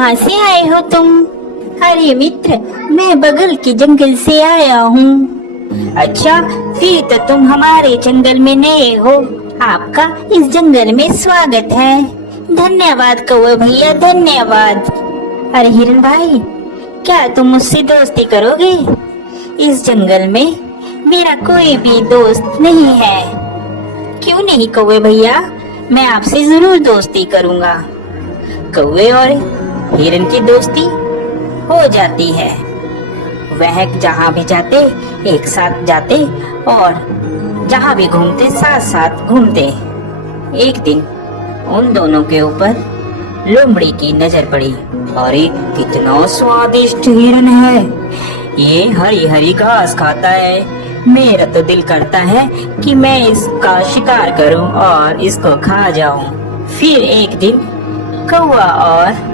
कहाँ से आए हो तुम? अरे मित्र, मैं बगल के जंगल से आया हूँ। अच्छा, फिर तो तुम हमारे जंगल में नए हो। आपका इस जंगल में स्वागत है। धन्यवाद कौवे भैया, धन्यवाद। अरे हिरन भाई, क्या तुम मुझसे दोस्ती करोगे? इस जंगल में मेरा कोई भी दोस्त नहीं है। क्यों नहीं कौवे भैया, मैं आपसे जरूर दोस्ती करूँगा। कौवे और हिरन की दोस्ती हो जाती है। वह जहाँ भी जाते एक साथ जाते और जहाँ भी घूमते साथ साथ घूमते। एक दिन उन दोनों के ऊपर लोमड़ी की नजर पड़ी। अरे कितना स्वादिष्ट हिरन है, ये हरी हरी घास खाता है। मेरा तो दिल करता है कि मैं इसका शिकार करूं और इसको खा जाऊं। फिर एक दिन कौवा और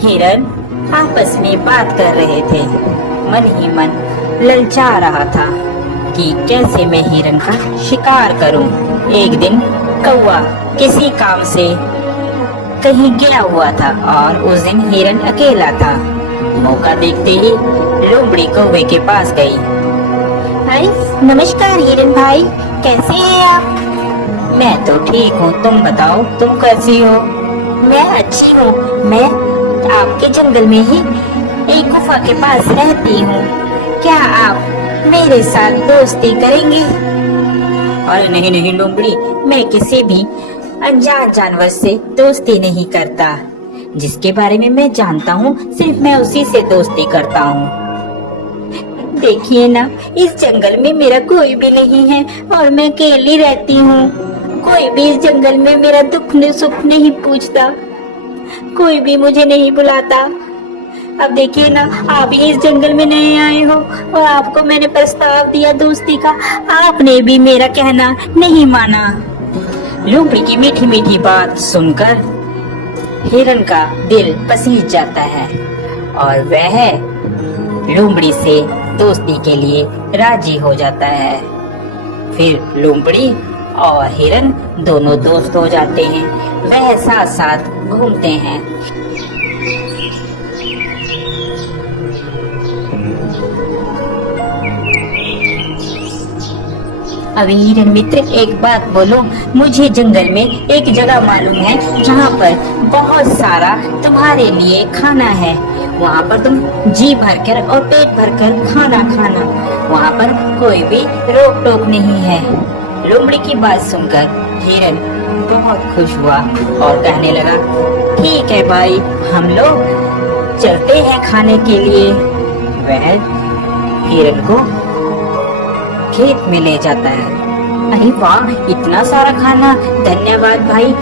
हिरन आपस में बात कर रहे थे। मन ही मन ललचा रहा था कि कैसे मैं हिरन का शिकार करूं। एक दिन कौवा किसी काम से कहीं गया हुआ था और उस दिन हिरन अकेला था। मौका देखते ही लोमड़ी कौवे के पास गई। अरे नमस्कार हिरन भाई, कैसे हैं आप? मैं तो ठीक हूँ, तुम बताओ तुम कैसी हो? मैं अच्छी हूँ। मैं आपके जंगल में ही एक गुफा के पास रहती हूँ। क्या आप मेरे साथ दोस्ती करेंगे? अरे नहीं नहीं लोमड़ी, मैं किसी भी अनजान जानवर से दोस्ती नहीं करता। जिसके बारे में मैं जानता हूँ सिर्फ मैं उसी से दोस्ती करता हूँ। देखिए ना, इस जंगल में मेरा कोई भी नहीं है और मैं अकेली रहती हूँ। कोई भी इस जंगल में मेरा दुख सुख नहीं पूछता, कोई भी मुझे नहीं बुलाता। अब देखिए ना, आप ही इस जंगल में नए आए हो और आपको मैंने प्रस्ताव दिया दोस्ती का, आपने भी मेरा कहना नहीं माना। लोमड़ी की मीठी मीठी बात सुनकर हिरन का दिल पसीज जाता है और वह लोमड़ी से दोस्ती के लिए राजी हो जाता है। फिर लोमड़ी और हिरन दोनों दोस्त हो जाते हैं। वह साथ साथ घूमते हैं। अभी हिरन मित्र, एक बात बोलो, मुझे जंगल में एक जगह मालूम है जहाँ पर बहुत सारा तुम्हारे लिए खाना है। वहाँ पर तुम जी भरकर और पेट भरकर खाना खाना। वहाँ पर कोई भी रोक टोक नहीं है। लोमड़ी की बात सुनकर हिरन बहुत खुश हुआ और कहने लगा, ठीक है भाई, हम लोग चलते हैं खाने के लिए। वह हिरन को खेत में ले जाता है। अरे वाह, इतना सारा खाना, धन्यवाद भाई,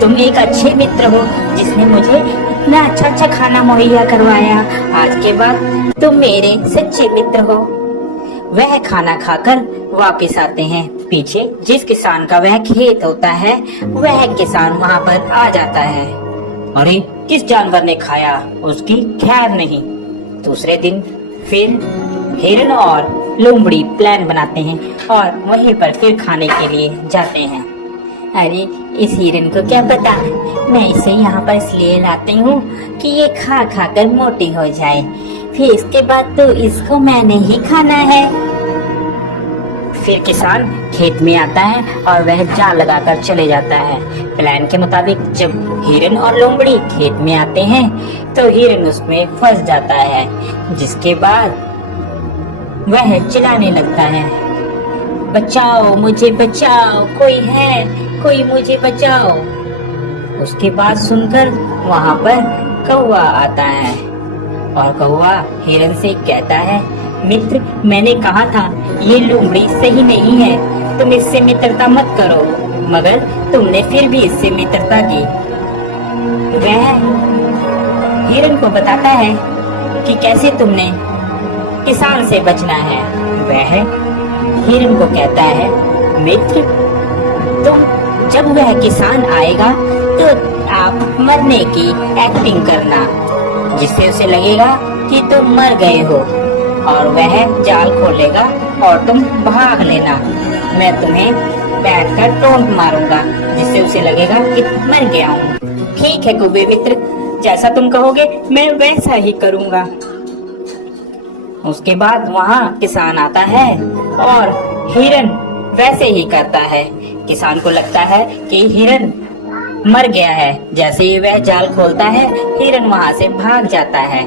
तुम एक अच्छे मित्र हो जिसने मुझे इतना अच्छा खाना मुहैया करवाया। आज के बाद तुम मेरे सच्चे मित्र हो। वह खाना खाकर वापस आते हैं। पीछे जिस किसान का वह खेत होता है, वह किसान वहाँ पर आ जाता है। अरे किस जानवर ने खाया, उसकी खैर नहीं। दूसरे दिन फिर हिरन और लोमड़ी प्लान बनाते हैं और वहीं पर फिर खाने के लिए जाते हैं। अरे इस हिरन को क्या पता, मैं इसे यहाँ पर इसलिए लाती हूँ कि ये खा खा कर मोटी हो जाए, फिर इसके बाद तो इसको मैंने ही खाना है। फिर किसान खेत में आता है और वह जाल लगाकर चले जाता है। प्लान के मुताबिक जब हिरन और लोमड़ी खेत में आते हैं तो हिरन उसमें फंस जाता है, जिसके बाद वह चिल्लाने लगता है, बचाओ मुझे बचाओ, कोई है, कोई मुझे बचाओ। उसकी बात सुनकर वहाँ पर कौवा आता है और कौवा हिरन से कहता है, मित्र, मैंने कहा था ये लोमड़ी सही नहीं है, तुम इससे मित्रता मत करो, मगर तुमने फिर भी इससे मित्रता की। वह हिरन को बताता है कि कैसे तुमने किसान से बचना है। वह हिरन को कहता है, मित्र, तुम जब वह किसान आएगा तो आप मरने की एक्टिंग करना, जिससे उसे लगेगा कि तुम मर गए हो, और वह जाल खोलेगा और तुम भाग लेना। मैं तुम्हें बैठकर टोंट मारूंगा, जिससे उसे लगेगा कि मर गया हूँ। ठीक है कौवे मित्र, जैसा तुम कहोगे मैं वैसा ही करूंगा। उसके बाद वहाँ किसान आता है और हिरन वैसे ही करता है। किसान को लगता है कि हिरन मर गया है। जैसे ही वह जाल खोलता है, हिरन वहाँ से भाग जाता है।